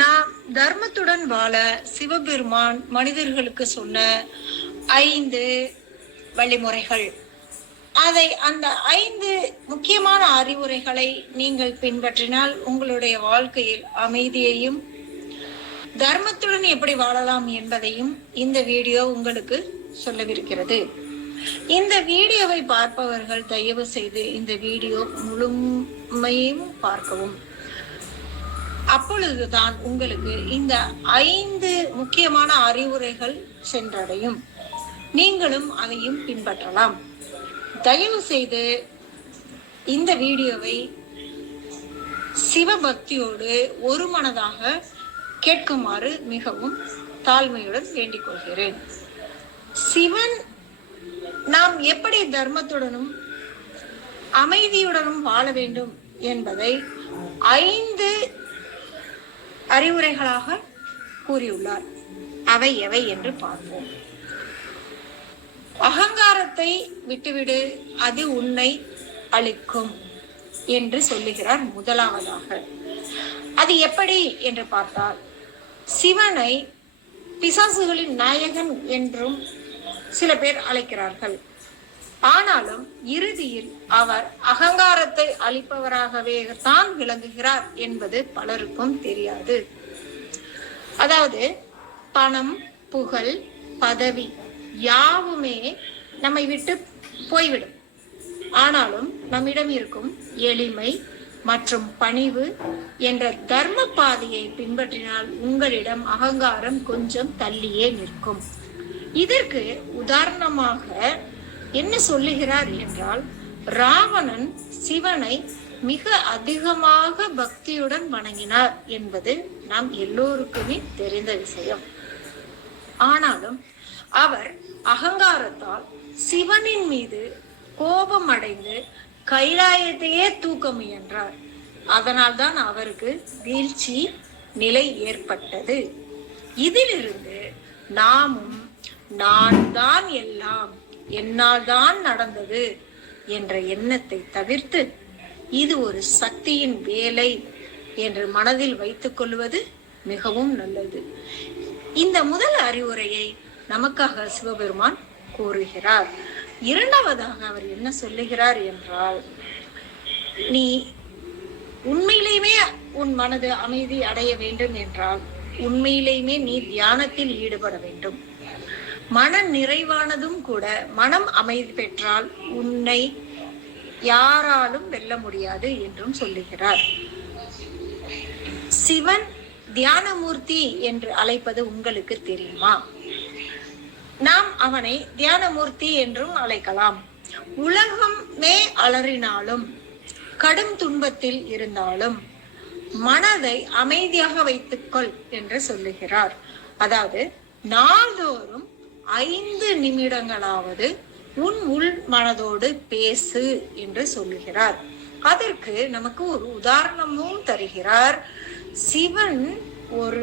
நாம் தர்மத்துடன் வாழ சிவபெருமான் மனிதர்களுக்கு சொன்ன ஐந்து வழிமுறைகள். அதை அந்த ஐந்து முக்கியமான அறிவுரைகளை நீங்கள் பின்பற்றினால் உங்களுடைய வாழ்க்கையில் அமைதியையும் தர்மத்துடன் எப்படி வாழலாம் என்பதையும் இந்த வீடியோ உங்களுக்கு சொல்லவிருக்கிறது. இந்த வீடியோவை பார்ப்பவர்கள் தயவு செய்து இந்த வீடியோ முழுமையும் பார்க்கவும். அப்பொழுதுதான் உங்களுக்கு இந்த ஐந்து முக்கியமான அறிவுரைகள் சென்றடையும். நீங்களும் அதையும் பின்பற்றலாம். தயவு செய்து இந்த வீடியோவை சிவபக்தியோடு ஒரு மனதாக கேட்குமாறு மிகவும் தாழ்மையுடன் வேண்டிக் கொள்கிறேன். சிவன் நாம் எப்படி தர்மத்துடனும் அமைதியுடனும் வாழ வேண்டும் என்பதை ஐந்து அறிவுரைகளாக கூறியுள்ளார். அவை எவை என்று பார்ப்போம். அகங்காரத்தை விட்டுவிடு அது உன்னை அழிக்கும் என்று சொல்லுகிறார் முதலாவதாக. அது எப்படி என்று பார்த்தால் சிவனை பிசாசுகளின் நாயகன் என்றும் சில பேர் அழைக்கிறார்கள். ஆனாலும் இறுதியில் அவர் அகங்காரத்தை அளிப்பவராகவே தான் விளங்குகிறார் என்பது பலருக்கும் தெரியாது. அதாவது பணம் புகழ் பதவி யாவுமே நம்மை விட்டு போய்விடும். ஆனாலும் நம்மிடம் இருக்கும் எளிமை மற்றும் பணிவு என்ற தர்ம பாதையை பின்பற்றினால் உங்களிடம் அகங்காரம் கொஞ்சம் தள்ளியே நிற்கும். இதற்கு உதாரணமாக என்ன சொல்லுகிறார் என்றால் ராவணன் சிவனை மிக அதிகமாக பக்தியுடன் வணங்கினார் என்பது நாம் எல்லோருக்குமே தெரிந்த விஷயம். ஆனாலும் அவர் அகங்காரத்தால் சிவனின் மீது கோபம் அடைந்து கைலாயத்தையே தூக்க முயன்றார். அதனால்தான் அவருக்கு வீழ்ச்சி நிலை ஏற்பட்டது. இதிலிருந்து நாமும் நான் தான் எல்லாம் என்னால் தான் நடந்தது என்ற எண்ணத்தை தவிர்த்து இது ஒரு சக்தியின் வேலை என்று மனதில் வைத்துக் கொள்வது மிகவும் நல்லது. இந்த முதல் அறிவுரையை நமக்காக சிவபெருமான் கூறுகிறார். இரண்டாவதாக அவர் என்ன சொல்லுகிறார் என்றால் நீ உண்மையிலேயுமே உன் மனது அமைதி அடைய வேண்டும் என்றால் உண்மையிலேயுமே நீ தியானத்தில் ஈடுபட வேண்டும். மன நிறைவானதும் கூட மனம் அமைதி பெற்றால் உன்னை யாராலும் வெல்ல முடியாது என்றும் சொல்லுகிறார். சிவன் தியானமூர்த்தி என்று அழைப்பது உங்களுக்கு தெரியுமா? நாம் அவனை தியானமூர்த்தி என்றும் அழைக்கலாம். உலகமே அலறினாலும் கடும் துன்பத்தில் இருந்தாலும் மனதை அமைதியாக வைத்துக்கொள் என்று சொல்லுகிறார். அதாவது நாள்தோறும் ஐந்து நிமிடங்களாவது உன் உள் மனதோடு பேசு என்று சொல்லுகிறார். அதற்கு நமக்கு ஒரு உதாரணமும் தருகிறார். சிவன் ஒரு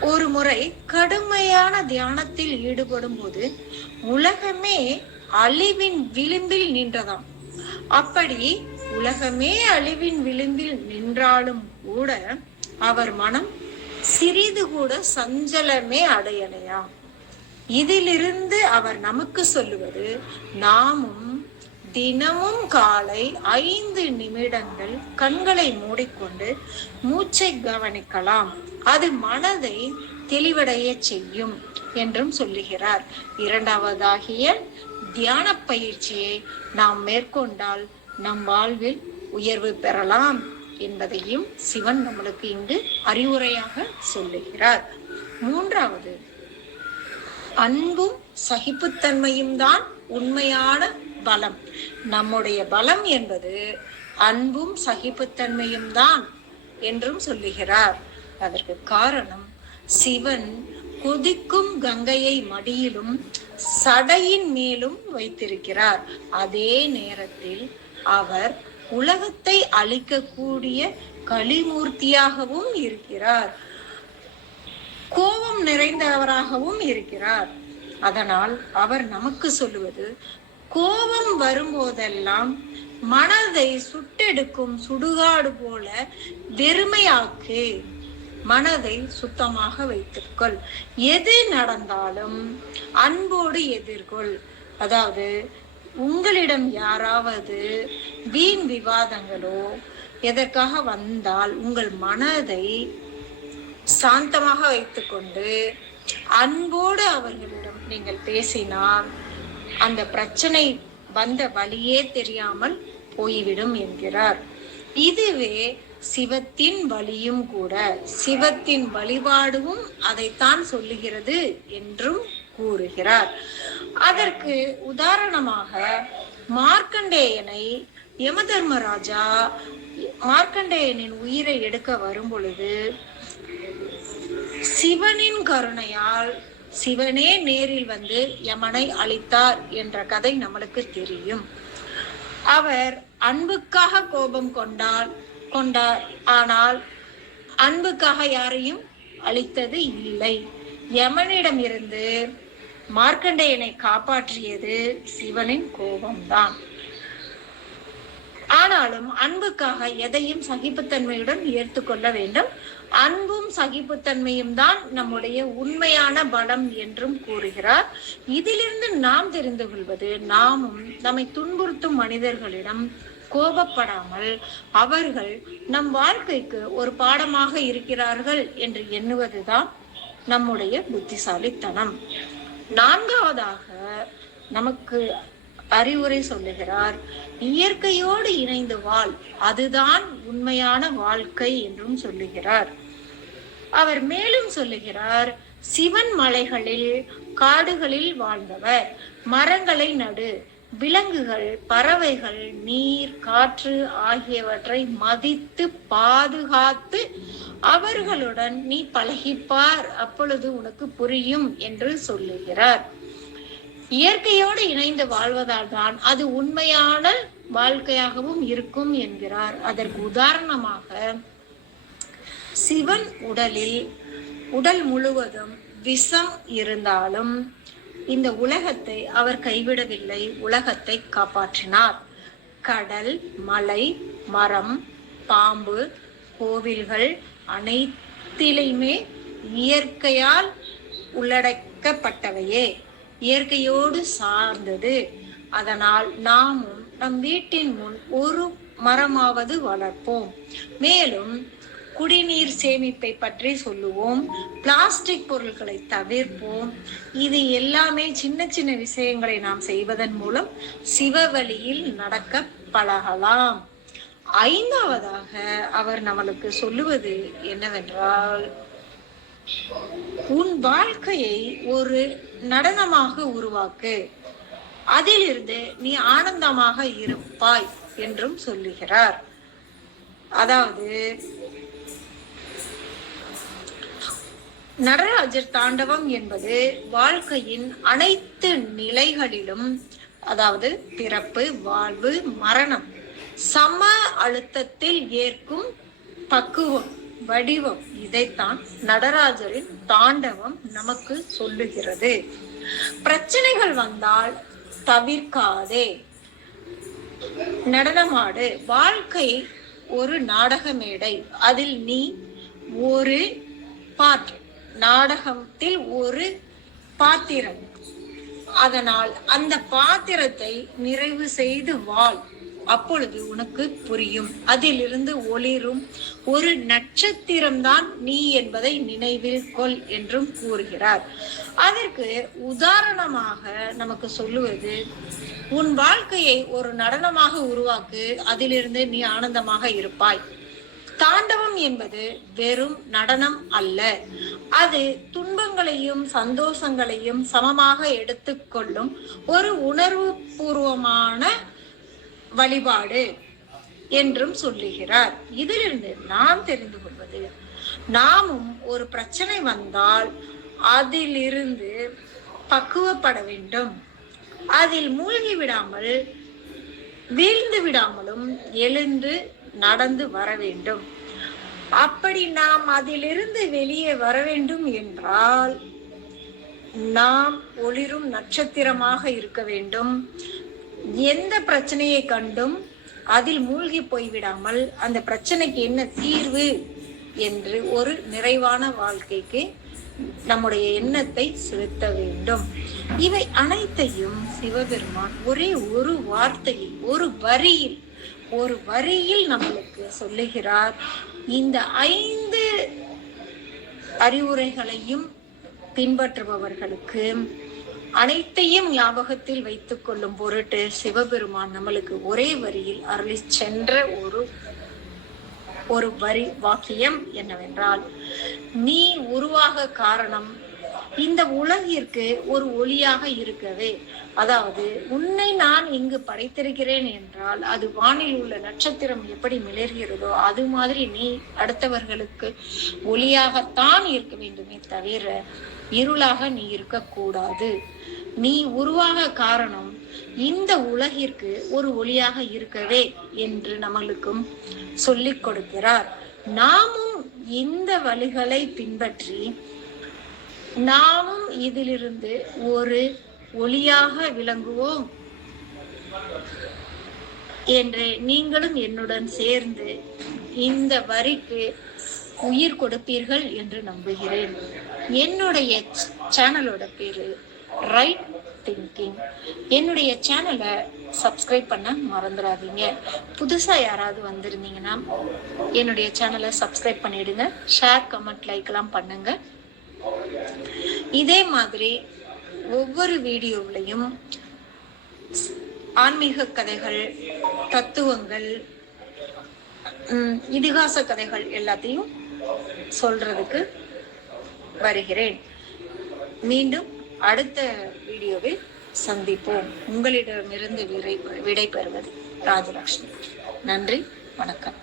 ஒரு முறை கடுமையான தியானத்தில் ஈடுபடும் போது உலகமே அழிவின் விளிம்பில் நின்றதாம். அப்படி உலகமே அழிவின் விளிம்பில் நின்றாலும் கூட அவர் மனம் சிறிது கூட சஞ்சலமே அடையலையா இதிலிருந்து அவர் நமக்கு சொல்லுவது நாமும் தினமும் காலை ஐந்து நிமிடங்கள் கண்களை மூடிக்கொண்டு மூச்சை கவனிக்கலாம். அது மனதை தெளிவடைய செய்யும் என்றும் சொல்லுகிறார். இரண்டாவதாகிய தியான பயிற்சியை நாம் மேற்கொண்டால் நம் வாழ்வில் உயர்வு பெறலாம் என்பதையும் சிவன் நம்மளுக்கு இங்கு அறிவுரையாக சொல்லுகிறார். மூன்றாவது அன்பும் சகிப்புத்தன்மையும் தான் உண்மையான பலம். நம்முடைய பலம் என்பது அன்பும் சகிப்புத்தன்மையும் தான் என்றும் சொல்லுகிறார். அதற்கு காரணம் சிவன் கொதிக்கும் கங்கையை மடியிலும் சடையின் மேலும் வைத்திருக்கிறார். அதே நேரத்தில் அவர் உலகத்தை அழிக்கக்கூடிய களிமூர்த்தியாகவும் இருக்கிறார். கோபம் நிறைந்தவராகவும் இருக்கிறார். அதனால் அவர் நமக்கு சொல்லுவது கோபம் வரும்போதெல்லாம் மனதை சுட்டெடுக்கும் சுடுகாடு போல வெறுமையாக்கு. மனதை சுத்தமாக வைத்துக்கொள். எது நடந்தாலும் அன்போடு எதிர்கொள். அதாவது உங்களிடம் யாராவது வீண் விவாதங்களோ எதற்காக வந்தால் உங்கள் மனதை சாந்தமாக வைத்துக்கொண்டு அன்போடு அவர்களிடம் நீங்கள் பேசினால் அந்த பிரச்சனை வந்த வழியே தெரியாமல் போய்விடும் என்கிறார். இதுவே சிவத்தின் வழியும் கூட. சிவத்தின் வழிபாடும் அதைத்தான் சொல்லுகிறது என்றும் கூறுகிறார். அதற்கு உதாரணமாக மார்க்கண்டேயனை யமதர்மராஜா மார்க்கண்டேயனின் உயிரை எடுக்க வரும் பொழுது சிவனின் கருணையால் சிவனே நேரில் வந்து யமனை அழித்தார் என்ற கதை நம்மளுக்கு தெரியும். அவர் அன்புக்காக கோபம் கொண்டால் கொண்டார். ஆனால் அன்புக்காக யாரையும் அழித்தது இல்லை. யமனிடம் இருந்து மார்க்கண்டேயனை காப்பாற்றியது சிவனின் கோபம்தான். ஆனாலும் அன்புக்காக எதையும் சகிப்புத்தன்மையுடன் ஏற்றுக்கொள்ள வேண்டும். அன்பும் சகிப்புத்தன்மையும் தான் நம்முடைய உண்மையான பலம் என்றும் கூறுகிறார். இதிலிருந்து நாம் தெரிந்து கொள்வது நாமும் நம்மை துன்புறுத்தும் மனிதர்களிடம் கோபப்படாமல் அவர்கள் நம் வாழ்க்கைக்கு ஒரு பாடமாக இருக்கிறார்கள் என்று எண்ணுவதுதான் நம்முடைய புத்திசாலித்தனம். நான்காவதாக நமக்கு அறிவுரை சொல்லுகிறார். இயற்கையோடு இணைந்து வாழ் அதுதான் உண்மையான வாழ்க்கை என்றும் சொல்லுகிறார். அவர் மேலும் சொல்லுகிறார் சிவன் மலைகளில் காடுகளில் வாழ்ந்தவர் மரங்களை நடு விலங்குகள் பறவைகள் நீர் காற்று ஆகியவற்றை மதித்து பாதுகாத்து அவர்களுடன் நீ பழகிப்பார் அப்பொழுது உனக்கு புரியும் என்று சொல்லுகிறார். இயற்கையோடு இணைந்து வாழ்வதால் தான் அது உண்மையான வாழ்க்கையாகவும் இருக்கும் என்கிறார். அதற்கு உதாரணமாக சிவன் உடலில் உடல் முழுவதும் விஷம் இருந்தாலும் இந்த உலகத்தை அவர் கைவிடவில்லை உலகத்தை காப்பாற்றினார். கடல் மலை மரம் பாம்பு கோவில்கள் அனைத்திலையுமே இயற்கையால் உள்ளடக்கப்பட்டவையே. இயற்கையோடு சார்ந்தது. அதனால் நாமும் நம் வீட்டின் முன் ஒரு மரமாவது வளர்ப்போம். மேலும் குடிநீர் சேமிப்பை பற்றி சொல்லுவோம். பிளாஸ்டிக் பொருட்களை தவிர்ப்போம். இது எல்லாமே சின்ன சின்ன விஷயங்களை நாம் செய்வதன் மூலம் சிவ வழியில் நடக்க பழகலாம். ஐந்தாவதாக அவர் நம்மளுக்கு சொல்லுவது என்னவென்றால் உன் வாழ்க்கையை ஒரு நடனமாக உருவாக்கு. அதிலிருந்து நீ ஆனந்தமாக இருப்பாய் என்றும் சொல்லுகிறார். அதாவது நடராஜர் தாண்டவம் என்பது வாழ்க்கையின் அனைத்து நிலைகளிலும் அதாவது பிறப்பு வாழ்வு மரணம் சம அழுத்தத்தில் ஏற்கும் பக்குவம். வடிவம் இதைத்தான் நடராஜரின் தாண்டவம் நமக்கு சொல்லுகிறது. பிரச்சனைகள் வந்தால் தவிர்க்காதே. நடனமாடு வாழ்க்கை ஒரு நாடக மேடை அதில் நீ ஒரு பாட் நாடகத்தில் ஒரு பாத்திரம். அதனால் அந்த பாத்திரத்தை நிறைவு செய்து வாழ். அப்பொழுது உனக்கு புரியும். அதிலிருந்து ஒளிரும். ஒரு நட்சத்திரம்தான் நீ என்பதை நினைவில் கொள் என்றும் கூறுகிறார். அதற்கு உதாரணமாக நமக்கு சொல்லுவது உன் வாழ்க்கையை ஒரு நடனமாக உருவாக்கு. அதிலிருந்து நீ ஆனந்தமாக இருப்பாய். தாண்டவம் என்பது வெறும் நடனம் அல்ல. அது துன்பங்களையும் சந்தோஷங்களையும் சமமாக எடுத்துக்கொள்ளும் ஒரு உணர்வு பூர்வமான வழிபாடு என்றும் சொல்லுகிறார். இதிலிருந்து நாம் தெரிந்து கொள்வது நாமும் ஒரு பிரச்சனை வந்தால் அதிலிருந்து பக்குவப்பட வேண்டும். அதில் மூழ்கி விடாமல் வீழ்ந்து விடாமலும் எழுந்து நடந்து வர வேண்டும். அப்படி நாம் அதிலிருந்து வெளியே வர வேண்டும் என்றால் நாம் ஒளிரும் நட்சத்திரமாக இருக்க வேண்டும். எந்த பிரச்சனையை கண்டும் அதில் மூழ்கி போய்விடாமல் அந்த பிரச்சனைக்கு என்ன தீர்வு என்று ஒரு நிறைவான வாழ்க்கைக்கு நம்முடைய எண்ணத்தை செலுத்த வேண்டும். இவை அனைத்தையும் சிவபெருமான் ஒரே ஒரு வார்த்தையில் ஒரு வரியில் ஒரு வரியில் நம்மளுக்கு சொல்லுகிறார். இந்த ஐந்து அறிவுரைகளையும் பின்பற்றுபவர்களுக்கு அனைத்தையும் ஞாபகத்தில் வைத்துக் கொள்ளும் பொருட்டு சிவபெருமான் நம்மளுக்கு ஒரே வரியில் அருளி சென்ற ஒரு ஒரு வரி வாக்கியம் என்னவென்றால் நீ உருவாக காரணம் இந்த உலகிற்கு ஒரு ஒளியாக இருக்கவே. அதாவது உன்னை நான் இங்கு படைத்திருக்கிறேன் என்றால் அது வானில் உள்ள நட்சத்திரம் எப்படி மிளர்கிறதோ அது மாதிரி நீ அடுத்தவர்களுக்கு ஒளியாகத்தான் இருக்க வேண்டுமே தவிர இருளாக நீ இருக்கக்கூடாது. நீ உருவாக காரணம் இந்த உலகிற்கு ஒரு ஒளியாக இருக்கவே என்று நம்மளுக்கும் சொல்லிக் கொடுக்கிறார். நாமும் இந்த வழிகளை பின்பற்றி நாமும் இதிலிருந்து ஒரு ஒளியாக விளங்குவோம் என்று நீங்களும் என்னுடன் சேர்ந்து இந்த வரிக்கு உயிர் கொடுப்பீர்கள் என்று நம்புகிறேன். என்னுடைய சேனலோட பேரு ரைட் திங்கிங் என்னுடைய சேனலை சப்ஸ்கிரைப் பண்ண மறந்துடாதீங்க புதுசா யாராவது வந்திருந்தீங்கன்னா என்னுடைய சேனலை சப்ஸ்கிரைப் பண்ணிடுங்க. ஷேர் கமெண்ட் லைக் எல்லாம் பண்ணுங்க. இதே மாதிரி ஒவ்வொரு வீடியோவிலையும் ஆன்மீக கதைகள் தத்துவங்கள் இதிகாச கதைகள் எல்லாத்தையும் சொல்றதுக்கு வருகிறேன். மீண்டும் அடுத்த வீடியோவில் சந்திப்போம். உங்களிடமிருந்து விடை விடை பெறுவது ராஜலட்சுமி நன்றி வணக்கம்.